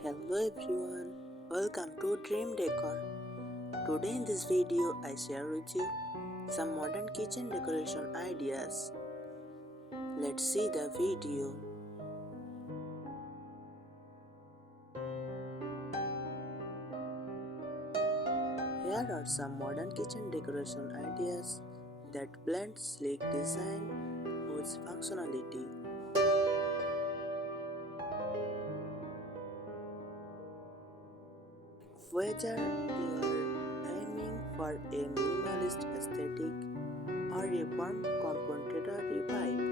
Hello everyone, welcome to Dream Decor. Today in this video I share with you some modern kitchen decoration ideas. Let's see the video. Here are some modern kitchen decoration ideas that blend sleek design with functionality. Whether you are aiming for a minimalist aesthetic or a warm contemporary vibe,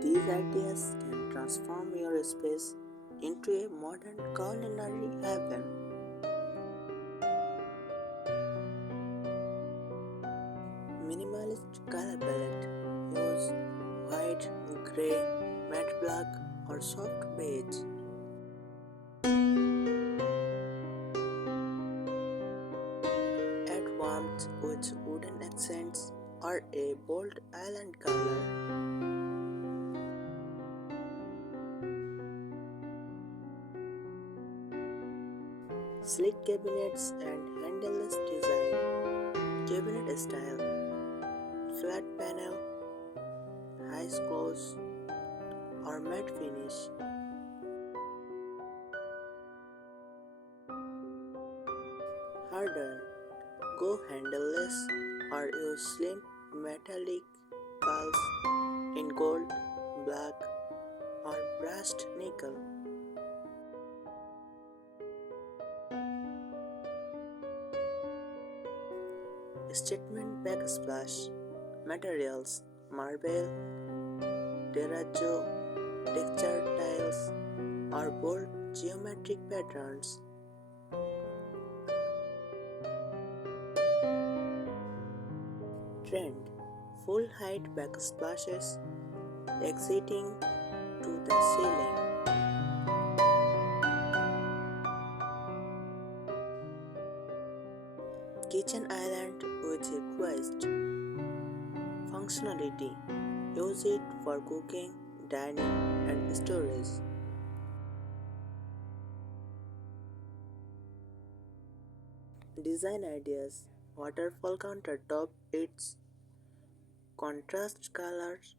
these ideas can transform your space into a modern culinary haven. Minimalist color palette. Use white, grey, matte black or soft beige. Add warmth with wooden accents or a bold island color. Sleek cabinets and handleless design. Cabinet style. Flat panel, high gloss or matte finish. Harder. Go handleless or use slim metallic pulse in gold, black or brushed nickel. Statement backsplash. Materials: marble, terrazzo, textured tiles or bold geometric patterns. Trend: full height backsplashes exiting to the ceiling. Kitchen island with a twist. Functionality: use it for cooking, dining, and storage. Design ideas: waterfall countertop, its contrast colors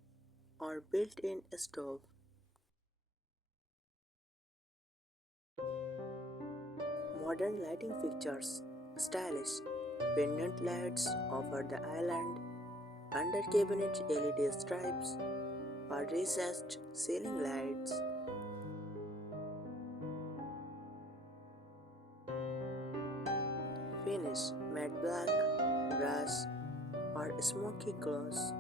or built-in stove. Modern lighting fixtures: stylish pendant lights over the island, under cabinet LED stripes, or recessed ceiling lights. Finish: matte black, brass, or smoky gloss.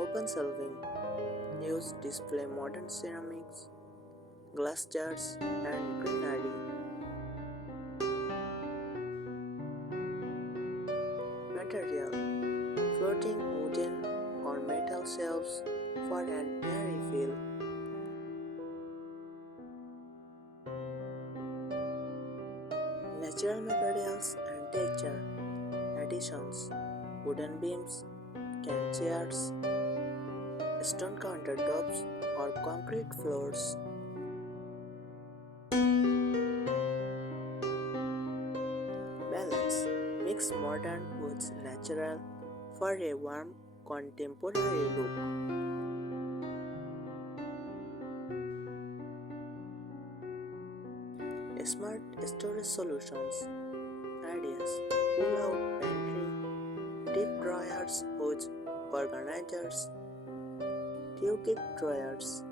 Open shelving: use display modern ceramics, glass jars, and greenery. Material: floating wooden or metal shelves for an airy feel. Natural materials and texture additions: wooden beams, cane chairs, stone countertops, or concrete floors. Balance: mix modern with natural for a warm contemporary look. Smart storage solutions ideas: pull-out pantry, deep drawers with organizers, tukic drawers.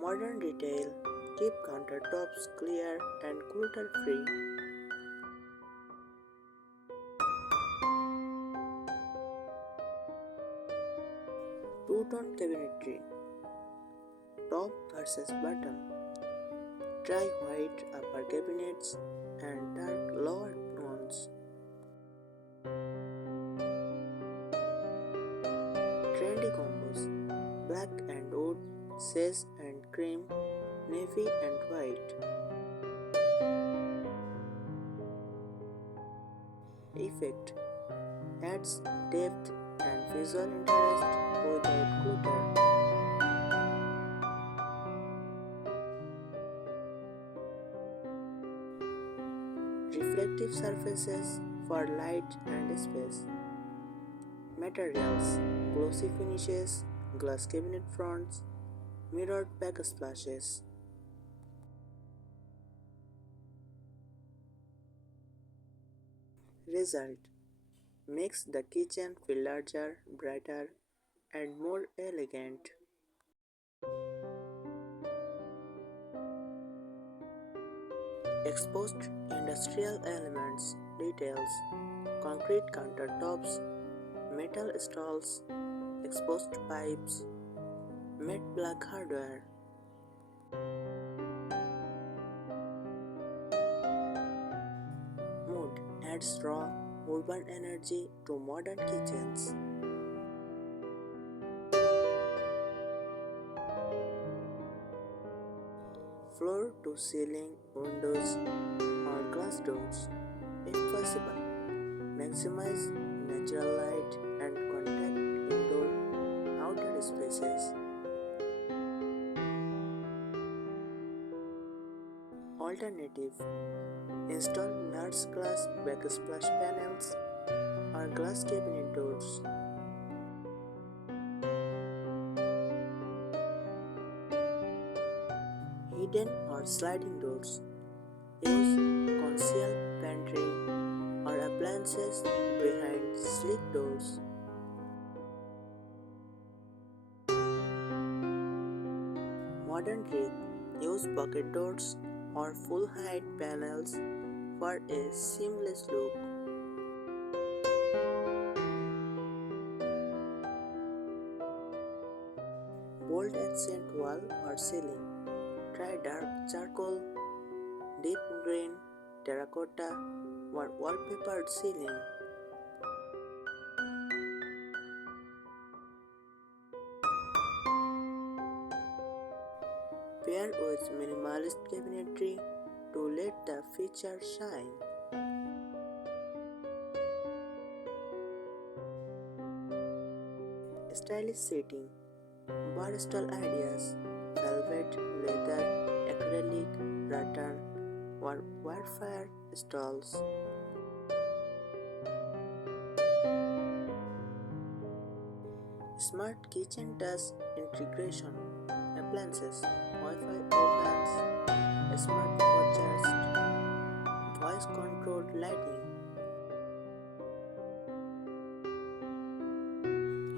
Modern retail: keep countertops clear and clutter-free. Two-tone cabinetry: top versus bottom. Try white upper cabinets and dark lower ones. Trendy combos: black and wood, sage and cream, navy and white. effect, adds depth and visual interest without clutter. Reflective surfaces for light and space. Materials, glossy finishes, glass cabinet fronts, mirrored backsplashes. Result, makes the kitchen feel larger, brighter, and more elegant. Exposed industrial elements, details, concrete countertops, metal stalls, exposed pipes, matte black hardware. Mood, adds raw, urban energy to modern kitchens. Floor to ceiling windows or glass doors, if possible. Maximize natural light and contact indoor outdoor spaces. Alternative, install large glass backsplash panels or glass cabinet doors. Hidden or sliding doors. Use concealed pantry or appliances behind sleek doors. Modern rig. Use pocket doors or full height panels for a seamless look. Bold accent wall or ceiling. Try dark charcoal, deep green, terracotta, or wallpapered ceiling. Pair with minimalist cabinetry to let the feature shine. Stylish seating. Bar style ideas. Velvet, leather, acrylic, rattan, or wirefire stalls. Smart kitchen touch integration. Appliances, Wi-Fi ovens, smart watches, voice controlled lighting.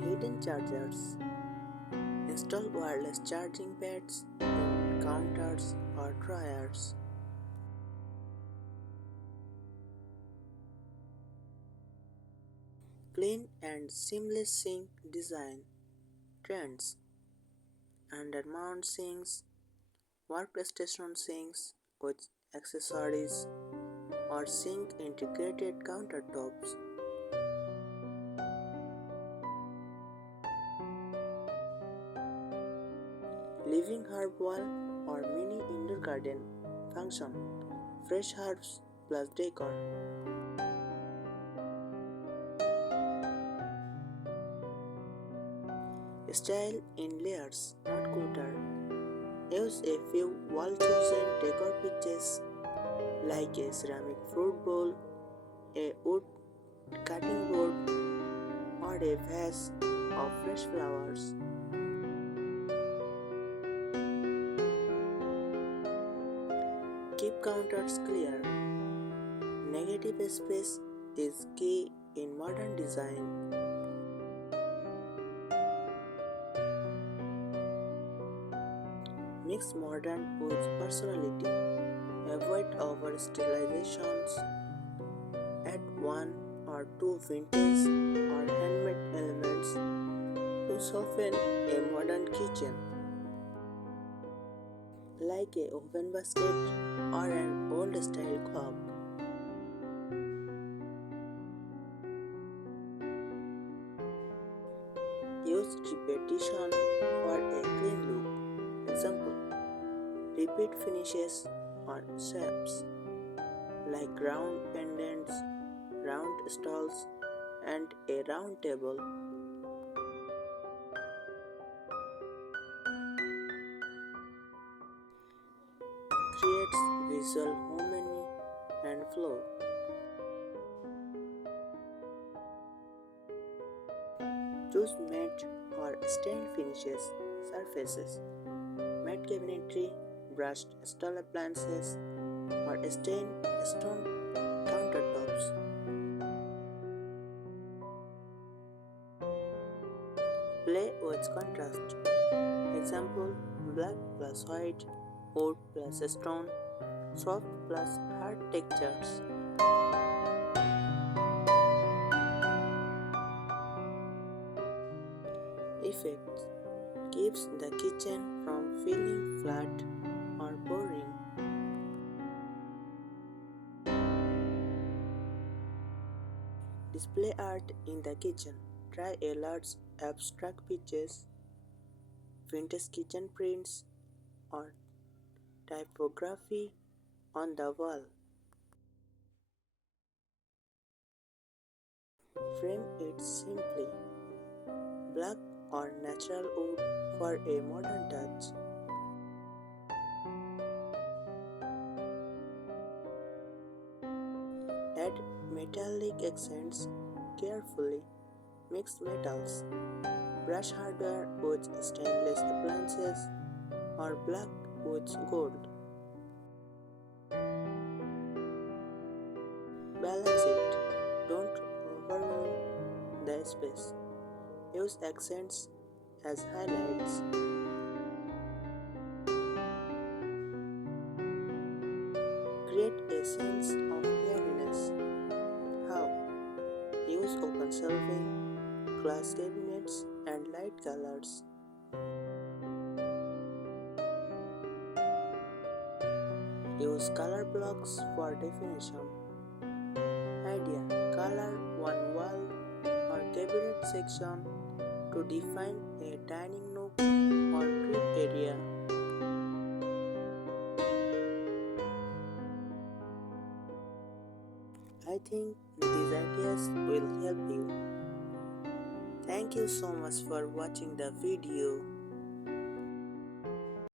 Hidden chargers. Install wireless charging pads in counters or dryers. Clean and seamless sink design. Trends. Undermount sinks, workstation sinks with accessories, or sink integrated countertops. Living herb wall or mini indoor garden function. Fresh herbs plus decor. Style in layers, not clutter. Use a few wall-chosen decor pieces like a ceramic fruit bowl, a wood cutting board, or a vase of fresh flowers. Keep counters clear. Negative space is key in modern design. Mix modern with personality. Avoid over stylizations. Add one or two vintage or handmade elements to soften a modern kitchen, like a oven basket or an old style cup. Use repetition for a clean look. Example, repeat finishes on shapes like round pendants, round stalls, and a round table. Creates visual harmony and flow. Choose matte or stained finishes surfaces. Matte cabinetry, brushed steel appliances, or stained stone countertops. Play with contrast. Example: black plus white, wood plus stone, soft plus hard textures. Effects keeps the kitchen from feeling flat or boring. Display art in the kitchen. Try a large abstract pictures, vintage kitchen prints, or typography on the wall. Frame it simply, black or natural wood for a modern touch. Add metallic accents carefully. Mix metals. Brush hardware with stainless appliances or black with gold. Balance it. Don't overwhelm the space. Use accents as highlights. Create a sense of airiness. How? Use open shelving, glass cabinets, and light colors. Use color blocks for definition. Idea: color one wall or cabinet section to define a dining nook or trip area. I think these ideas will help you. Thank you so much for watching the video.